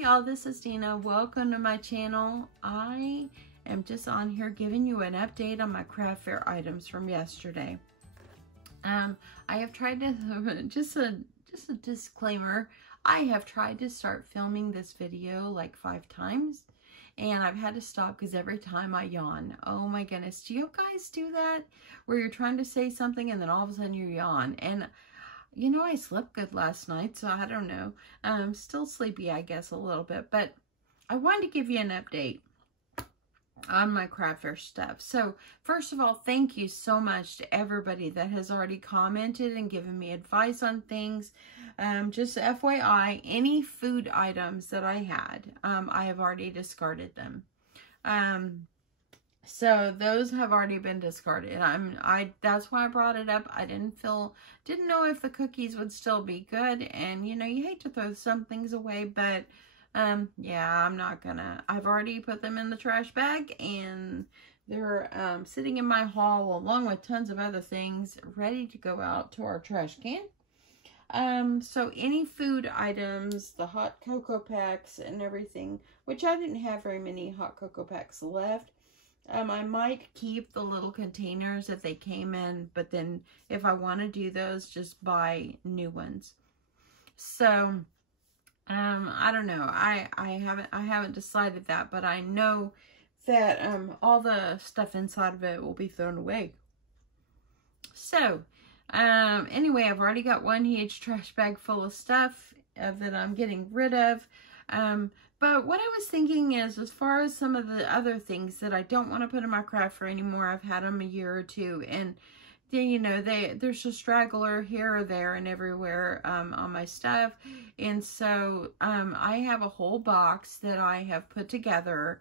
y'all, this is Dina. Welcome to my channel. I am just on here giving you an update on my craft fair items from yesterday. I have tried to, just a disclaimer, I have tried to start filming this video like 5 times and I've had to stop because every time I yawn. Oh my goodness, do you guys do that? Where you're trying to say something and then all of a sudden you yawn? And you know, I slept good last night, so I don't know. I'm still sleepy, I guess, a little bit. But I wanted to give you an update on my craft fair stuff. So, first of all, thank you so much to everybody that has already commented and given me advice on things. Just FYI, any food items that I had, I have already discarded them. So those have already been discarded. That's why I brought it up. I didn't know if the cookies would still be good. And you know, you hate to throw some things away, but yeah, I'm not gonna. I've already put them in the trash bag and they're sitting in my haul along with tons of other things ready to go out to our trash can. So any food items, the hot cocoa packs and everything, which I didn't have very many hot cocoa packs left. I might keep the little containers that they came in, but then if I want to do those, just buy new ones. So, I don't know. I haven't decided that, but I know that, all the stuff inside of it will be thrown away. So, anyway, I've already got one huge trash bag full of stuff that I'm getting rid of. But what I was thinking is, as far as some of the other things that I don't want to put in my craft fair anymore, I've had them a year or two, and then, you know, there's a straggler here or there and everywhere on my stuff, and so I have a whole box that I have put together,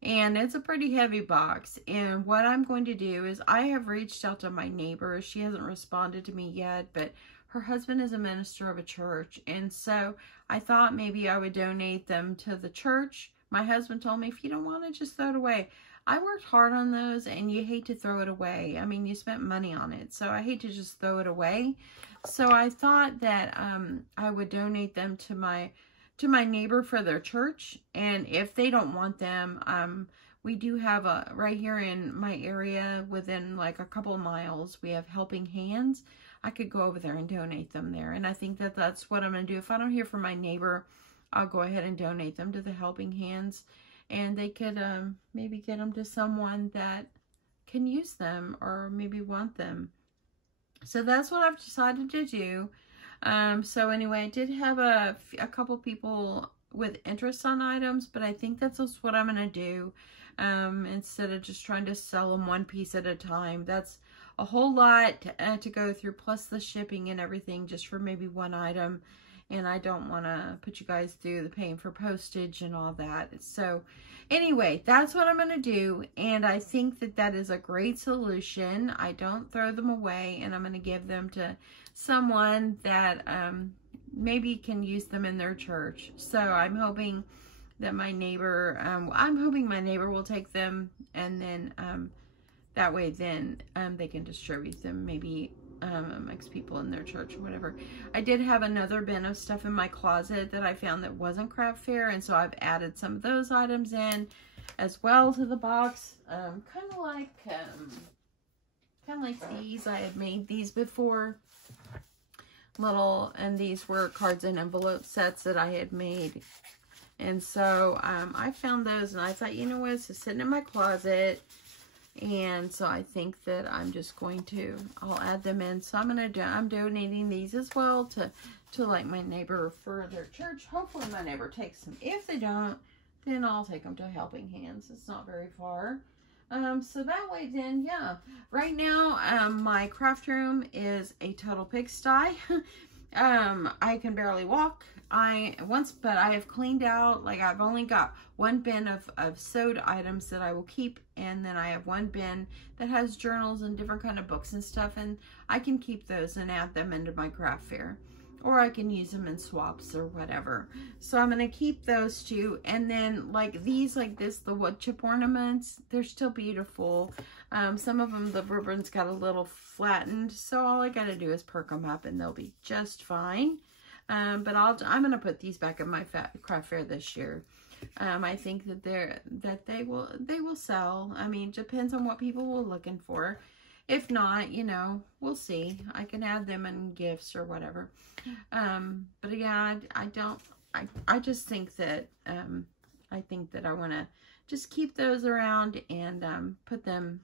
and it's a pretty heavy box. And what I'm going to do is, I have reached out to my neighbor. She hasn't responded to me yet, but her husband is a minister of a church, and so I thought maybe I would donate them to the church. My husband told me, if you don't want to, just throw it away. I worked hard on those, and you hate to throw it away. I mean, you spent money on it, so I hate to just throw it away. So I thought that I would donate them to my neighbor for their church, and if they don't want them, we do have right here in my area, within like a couple miles, we have Helping Hands. I could go over there and donate them there. And I think that that's what I'm going to do. If I don't hear from my neighbor, I'll go ahead and donate them to the Helping Hands. And they could maybe get them to someone that can use them or maybe want them. So that's what I've decided to do. So anyway, I did have a couple people with interest on items, but I think that's just what I'm going to do. Instead of just trying to sell them one piece at a time. That's a whole lot to go through, plus the shipping and everything, just for maybe one item. And I don't want to put you guys through the paying for postage and all that. So anyway, that's what I'm going to do. And I think that that is a great solution. I don't throw them away, and I'm going to give them to someone that maybe can use them in their church. So I'm hoping that my neighbor, will take them, and then that way then they can distribute them maybe amongst people in their church or whatever. I did have another bin of stuff in my closet that I found that wasn't craft fair, and so I've added some of those items in as well to the box. Kind of like these. I had made these before. And these were cards and envelope sets that I had made. And so I found those, and I thought, you know what, it's just sitting in my closet. And so I think that I'm just going to, I'll add them in. So I'm donating these as well to like my neighbor for their church. Hopefully my neighbor takes them. If they don't, then I'll take them to Helping Hands. It's not very far. So that way then, yeah. Right now, my craft room is a total pigsty. I can barely walk. But I have cleaned out, like I've only got one bin of sewed items that I will keep, and then I have one bin that has journals and different kind of books and stuff, and I can keep those and add them into my craft fair, or I can use them in swaps or whatever. So I'm going to keep those two, and then like these, like this, the wood chip ornaments, they're still beautiful. Some of them, the ribbons got a little flattened, so all I got to do is perk them up and they'll be just fine. But I'm going to put these back in my craft fair this year. I think that they will sell. I mean, depends on what people were looking for. If not, you know, we'll see. I can add them in gifts or whatever. But yeah, I just think that, I want to just keep those around and, put them,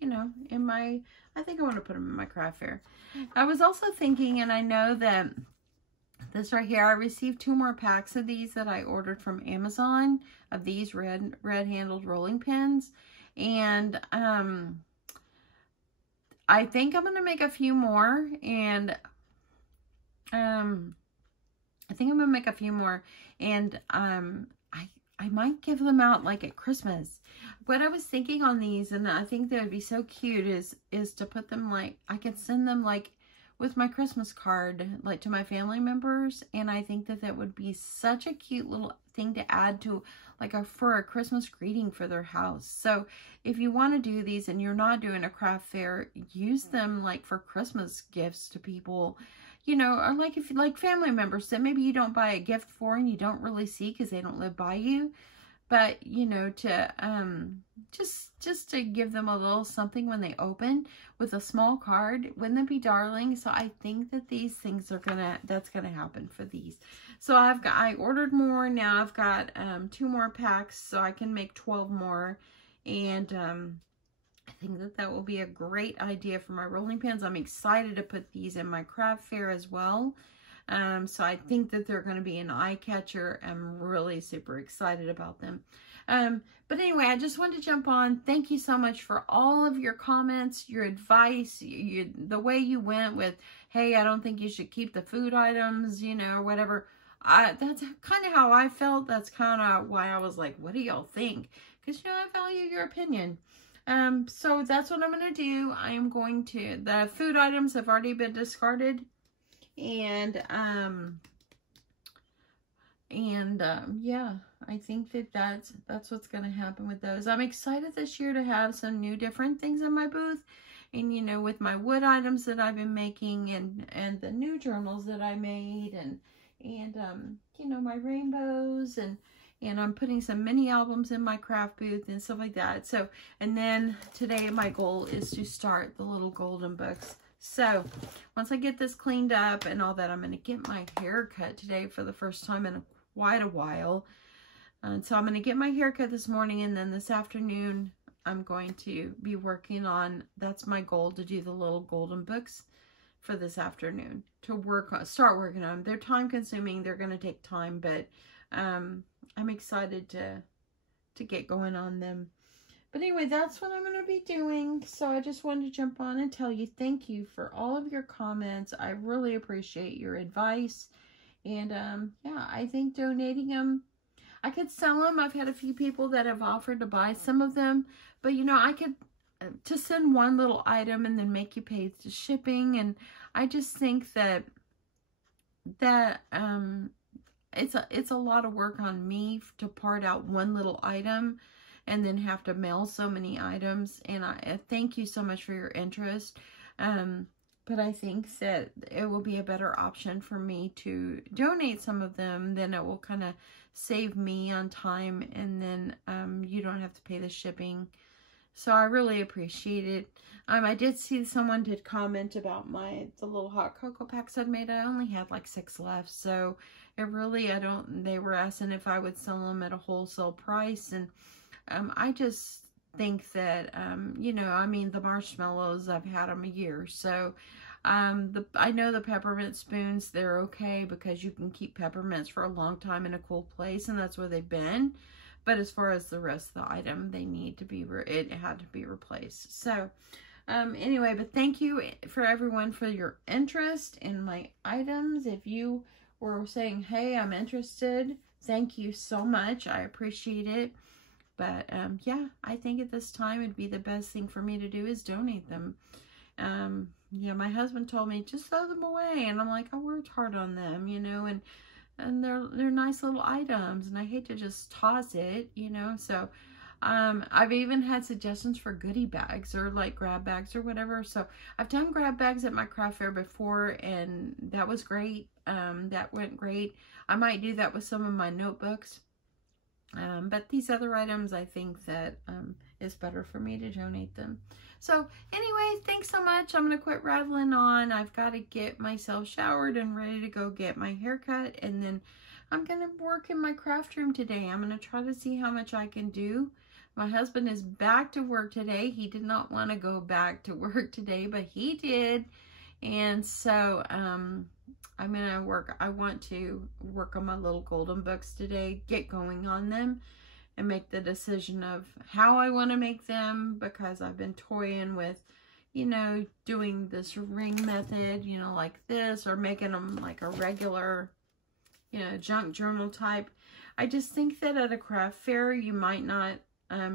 you know, in my, I think I want to put them in my craft fair. I was also thinking, and I know that this right here, I received 2 more packs of these that I ordered from Amazon, of these red handled rolling pins. And, I think I'm going to make a few more, and I might give them out like at Christmas. What I was thinking on these, and I think that would be so cute, is to put them like, I could send them like with my Christmas card, like to my family members. And I think that would be such a cute little thing to add to like for a Christmas greeting for their house. So if you want to do these and you're not doing a craft fair, use them like for Christmas gifts to people, you know, or like if like family members that maybe you don't buy a gift for and you don't really see because they don't live by you. But, you know, to just to give them a little something when they open with a small card, wouldn't that be darling? So I think that these things are that's gonna happen for these. So I ordered more. Now I've got 2 more packs, so I can make 12 more. And I think that will be a great idea for my rolling pins. I'm excited to put these in my craft fair as well. So I think that they're going to be an eye catcher. I'm really super excited about them. But anyway, I just wanted to jump on. Thank you so much for all of your comments, your advice, the way you went with, hey, I don't think you should keep the food items, you know, or whatever. That's kind of how I felt. That's kind of why I was like, what do y'all think? Because, you know, I value your opinion. So that's what I'm going to do. I am going to, the food items have already been discarded. And yeah, I think that's what's going to happen with those. I'm excited this year to have some new different things in my booth. And, you know, with my wood items that I've been making and the new journals that I made and you know, my rainbows and I'm putting some mini albums in my craft booth and stuff like that. So, and then today my goal is to start the little golden books. So once I get this cleaned up and all that, I'm going to get my hair cut today for the first time in quite a while. And so I'm going to get my hair cut this morning, and then this afternoon I'm going to be working on, that's my goal, to do the little golden books for this afternoon, to start working on them. They're time consuming, they're going to take time, but I'm excited to get going on them. But anyway, that's what I'm going to be doing. So I just wanted to jump on and tell you thank you for all of your comments. I really appreciate your advice. And yeah, I think donating them, I could sell them. I've had a few people that have offered to buy some of them. But, you know, I could to send one little item and then make you pay the shipping. And I just think that it's a lot of work on me to part out one little item and then have to mail so many items. And I thank you so much for your interest. But I think that it will be a better option for me to donate some of them. Then it will kind of save me on time, and then you don't have to pay the shipping. So I really appreciate it. I did see someone did comment about the little hot cocoa packs I'd made. I only had like 6 left. So it really, they were asking if I would sell them at a wholesale price. And I just think that, you know, I mean, the marshmallows, I've had them a year. So, I know the peppermint spoons, they're okay because you can keep peppermints for a long time in a cool place, and that's where they've been. But as far as the rest of the item, they need to be, it had to be replaced. So, anyway, but thank you for everyone for your interest in my items. If you were saying, hey, I'm interested, thank you so much. I appreciate it. But, yeah, I think at this time it'd be the best thing for me to do is donate them. Yeah, my husband told me, just throw them away. And I'm like, I worked hard on them, you know, and they're nice little items. And I hate to just toss it, you know. So, I've even had suggestions for goodie bags or like grab bags or whatever. So, I've done grab bags at my craft fair before, and that was great. that went great. I might do that with some of my notebooks. But these other items, I think that it's better for me to donate them. So anyway, thanks so much. I'm going to quit rattling on. I've got to get myself showered and ready to go get my hair cut. And then I'm going to work in my craft room today. I'm going to try to see how much I can do. My husband is back to work today. He did not want to go back to work today, but he did. And so I'm going to work. I want to work on my little golden books today, get going on them, and make the decision of how I want to make them, because I've been toying with, you know, doing this ring method, you know, like this, or making them like a regular, you know, junk journal type. I just think that at a craft fair, you might not,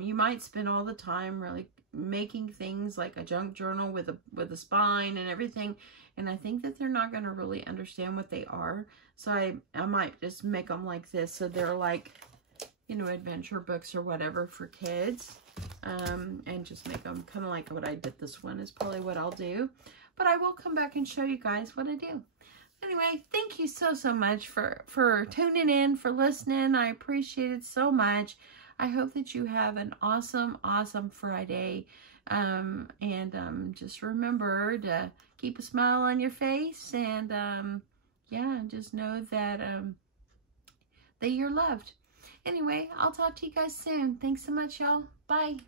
you might spend all the time really making things like a junk journal with a spine and everything, and I think that they're not going to really understand what they are. So I might just make them like this, so they're like, you know, adventure books or whatever for kids, and just make them kind of like what I did. This one is probably what I'll do, but I will come back and show you guys what I do. Anyway, thank you so much for tuning in, for listening. I appreciate it so much. I hope that you have an awesome Friday. Just remember to keep a smile on your face, and yeah, just know that that you're loved. Anyway, I'll talk to you guys soon. Thanks so much, y'all. Bye.